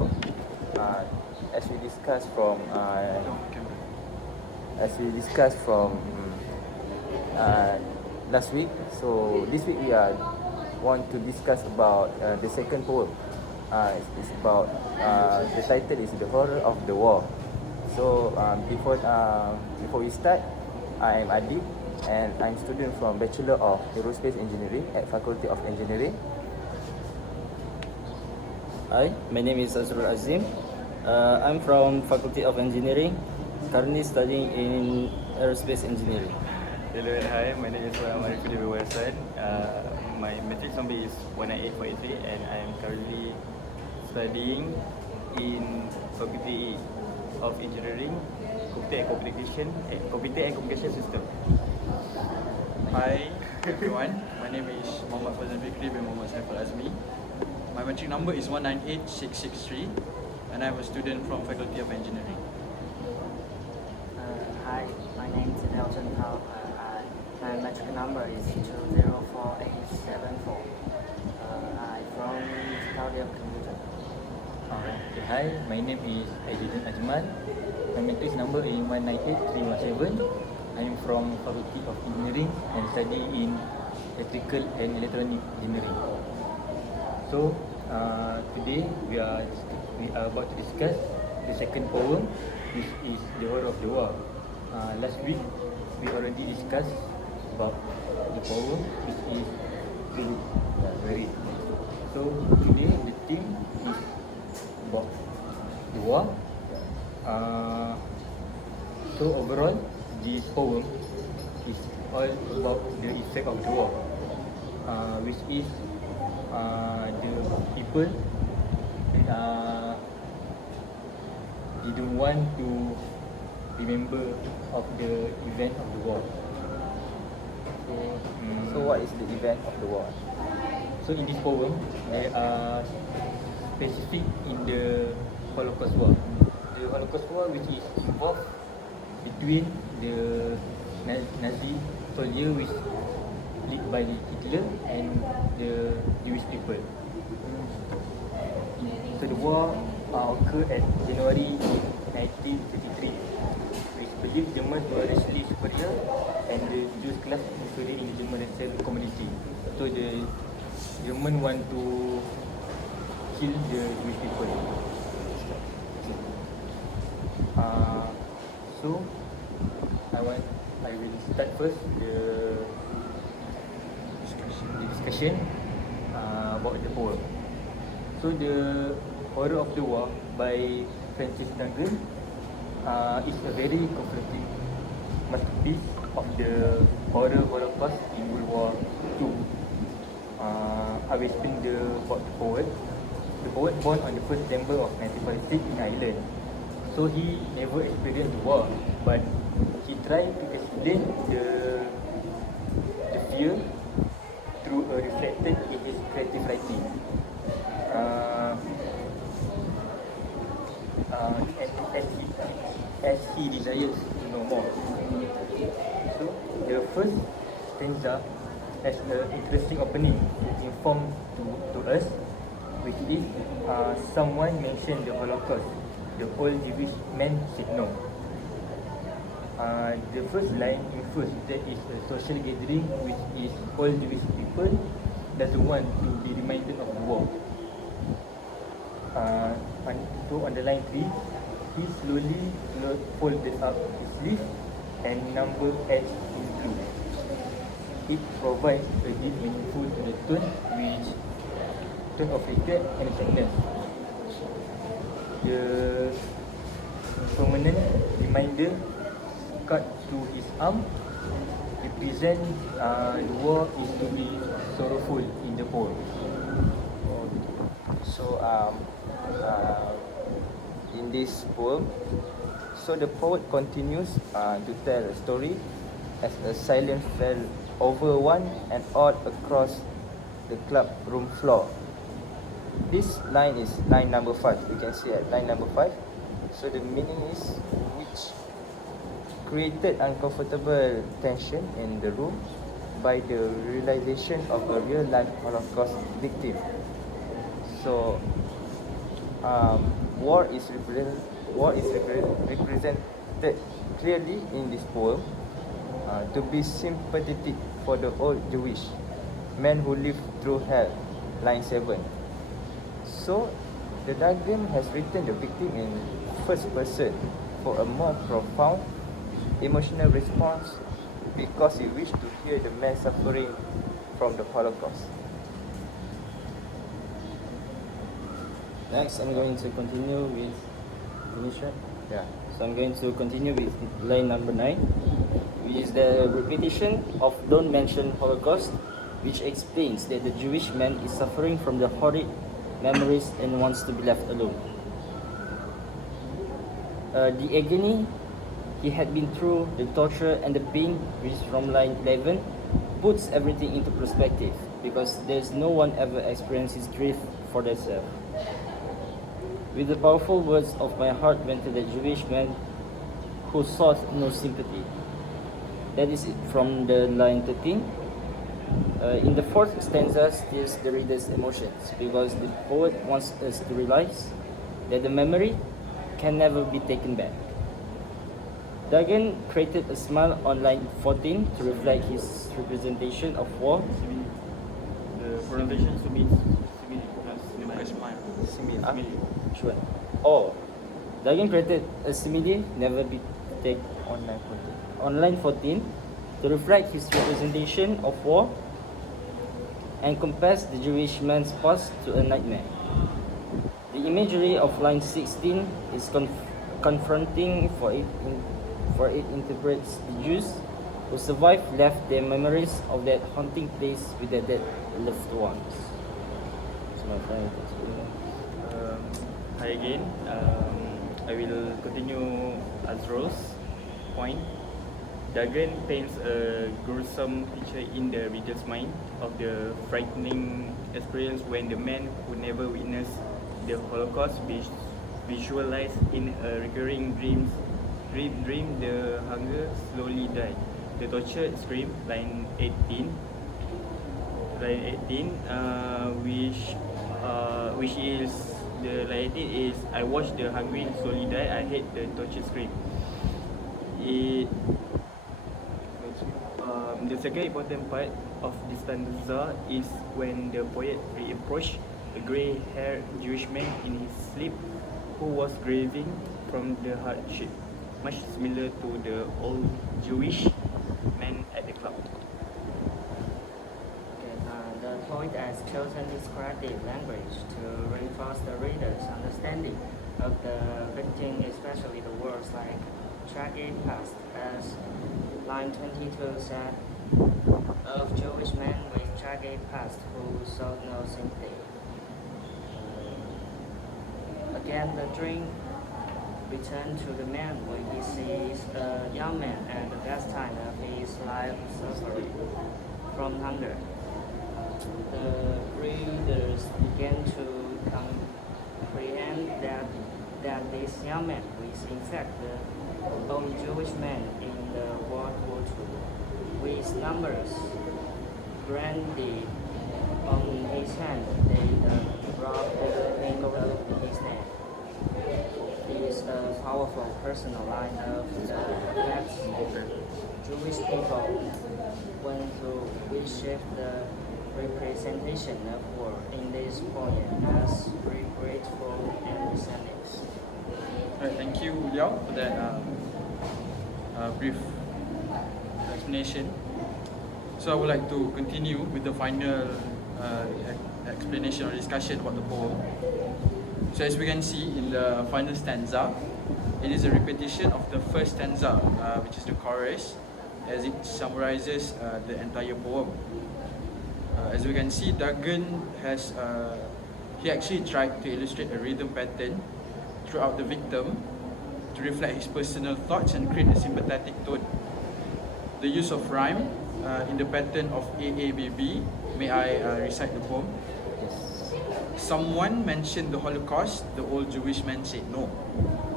So, uh, as we discussed from uh, last week, so this week we are want to discuss about the second poem. It's about the title is The Horror of the War. So before we start, I am Adi and I'm student from Bachelor of Aerospace Engineering at Faculty of Engineering. Hi, my name is Azrul Azim. I'm from Faculty of Engineering, currently studying in Aerospace Engineering. Hello and hi, my name is Muhammad Arifin. My matric number is 19843 and I am currently studying in Faculty of Engineering, Computer and Communication System. Hi everyone, my name is Muhammad Fazan Fikri bin Muhammad Saiful Azmi. My matric number is 198663 and I'm a student from Faculty of Engineering. Hi, my name is Elton Tao. My matric number is 204874. I'm from Faculty of Computer. Hi, my name is Aidin Ajmal. My matric number is 198317. I am from Faculty of Engineering and study in Electrical and Electronic Engineering. So today we are about to discuss the second poem, which is The Horror of the War. Last week we already discussed about the poem, which is very. So today the theme is about the war. So overall, this poem is all about the effect of the war, which is the people they don't want to remember of the event of the war. So what is the event of the war? So in this poem, there are specific in the Holocaust War. The Holocaust War, which is involved between the Nazi soldier, which led by Hitler, and the Jewish people. So the war occurred at January 1933, which believed Germans were racially superior and the Jews class inferior in the German racial community. So the German want to kill the Jewish people. So I will start first the discussion about the poem. So the Horror of the War by Francis Dungan is a very confronting masterpiece of the horror Holocaust in World War II. I will explain about the poet. The poet born on the 1st December of 1946 in Ireland. So he never experienced the war, but he tried to explain the fear through a reflected in his creative writing. As he desires to know more. So the first stanza has an interesting opening informed to us, which is someone mentioned the Holocaust. The old Jewish man said no. The first line infers that is a social gathering which is all Jewish people doesn't want to be reminded of the war. So on the line 3, he slowly folded up his sleeve and number H in blue. It provides a deep meaningful undertone which tone of regret and sadness. The permanent reminder cut through his arm represent the war is to be sorrowful in the poem. So in this poem, so the poet continues to tell a story as a silence fell over one and all across the club room floor. This line is line number 5. We can see at line number 5. So the meaning is which created uncomfortable tension in the room by the realization of a real life Holocaust victim. So war is represented clearly in this poem to be sympathetic for the old Jewish men who lived through hell, line 7. So, the Dargan has written the victim in first person for a more profound emotional response because he wished to hear the man suffering from the Holocaust. Next, I'm going to continue with finish right? Yeah. So I'm going to continue with line number 9, which is the repetition of "Don't mention Holocaust," which explains that the Jewish man is suffering from the horrid memories and wants to be left alone. The agony he had been through, the torture and the pain, which is from line 11, puts everything into perspective because there's no one ever experiences grief for themselves. With the powerful words of my heart went to the Jewish man who sought no sympathy. That is it from the line 13. In the fourth stanza steals the reader's emotions because the poet wants us to realize that the memory can never be taken back. Dagan created a smile on line 14 to reflect his representation of war. The pronunciation Sumi. Bukan smile. Sure. Oh, Dagan created a simile never be taken on line 14 to reflect his representation of war and compares the Jewish man's past to a nightmare. The imagery of line 16 is confronting for it interprets the Jews who survived left their memories of that haunting place with their dead loved ones. So my friend, Hi again. I will continue Azro's point. Dagan paints a gruesome picture in the reader's mind of the frightening experience when the man who never witnessed the Holocaust visualized in a recurring dream the hunger slowly died. The tortured scream, line 18, which is the line 18 is I watched the hungry slowly die. I hate the tortured scream. The second important part of this stanza is when the poet reapproached a grey-haired Jewish man in his sleep who was grieving from the hardship, much similar to the old Jewish man at the club. The poet has chosen descriptive language to reinforce the reader's understanding of the victim, especially the words like tragic past, as line 22 said, of Jewish men with tragic past who sought no sympathy. Again, the dream returned to the man when he sees a young man at the best time of his life suffering from hunger. The readers began to comprehend that this young man was in fact the old Jewish man in the World War II, with numbers branded on his hand. They robbed the pain of his neck. It is a powerful personal line of the facts Jewish people went through, which shaped the representation of war in this poem as regretful and resentment. Alright, thank you, Liao, for that brief explanation. So I would like to continue with the final explanation or discussion about the poem. So as we can see in the final stanza, it is a repetition of the first stanza, which is the chorus, as it summarizes the entire poem. As we can see, Dagan has he actually tried to illustrate a rhythm pattern throughout the victim to reflect his personal thoughts and create a sympathetic tone. The use of rhyme in the pattern of AABB. May I recite the poem? Someone mentioned the Holocaust. The old Jewish man said no.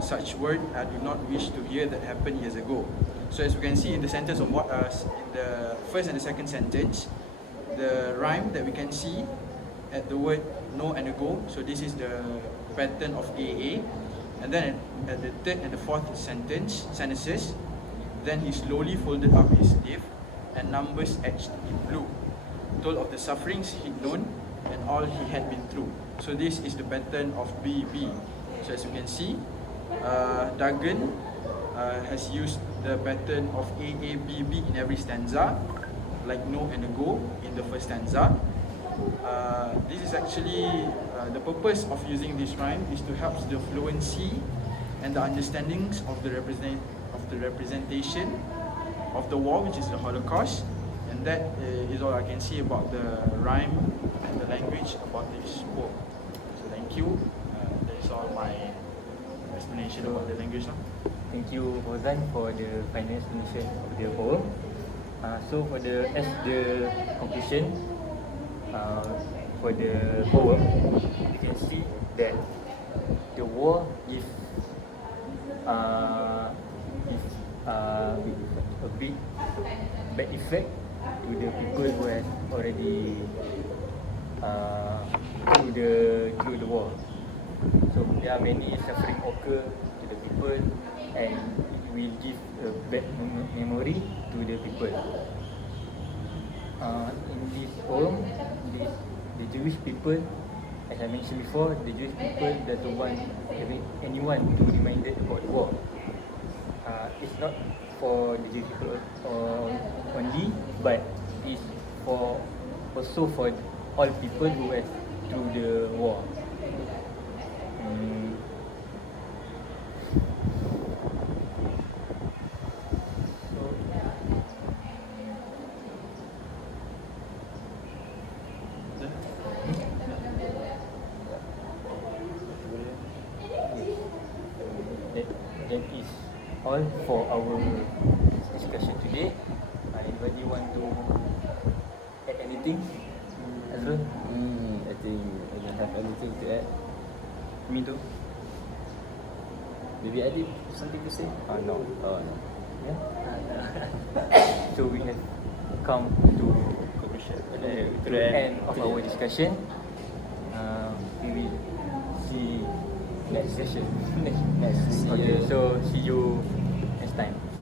Such word I do not wish to hear that happened years ago. So as we can see in the sentence of what in the first and the second sentence, the rhyme that we can see at the word no and ago. So this is the pattern of AA, and then at the third and the fourth sentences, then he slowly folded up his sleeve and numbers etched in blue, told of the sufferings he'd known and all he had been through. So this is the pattern of BB. So as you can see, Dagan has used the pattern of AABB in every stanza, like no and a go in the first stanza. This is actually the purpose of using this rhyme is to help the fluency and the understandings of the representation of the war, which is the Holocaust. And that is all I can say about the rhyme and the language about this poem. So thank you. That is all my explanation about the language now. Thank you, Fauzan, for the final explanation of the poem. So for the conclusion for the poem, you can see that the war gives a big bad effect to the people who have already through the war. So there are many suffering occur to the people, and it will give a bad memory to the people. In this poem, the Jewish people, as I mentioned before, the Jewish people doesn't want anyone to be reminded about the war. It's not for the Jewish people only, but it's also for all people who went through the war. That is all for our discussion today. Anybody want to add anything? Azrul? I think I don't have anything to add. Me too. Maybe Adib, something to say? No. No. Yeah? So we have come to the end of our discussion. We will see next session. Next. Okay, so see you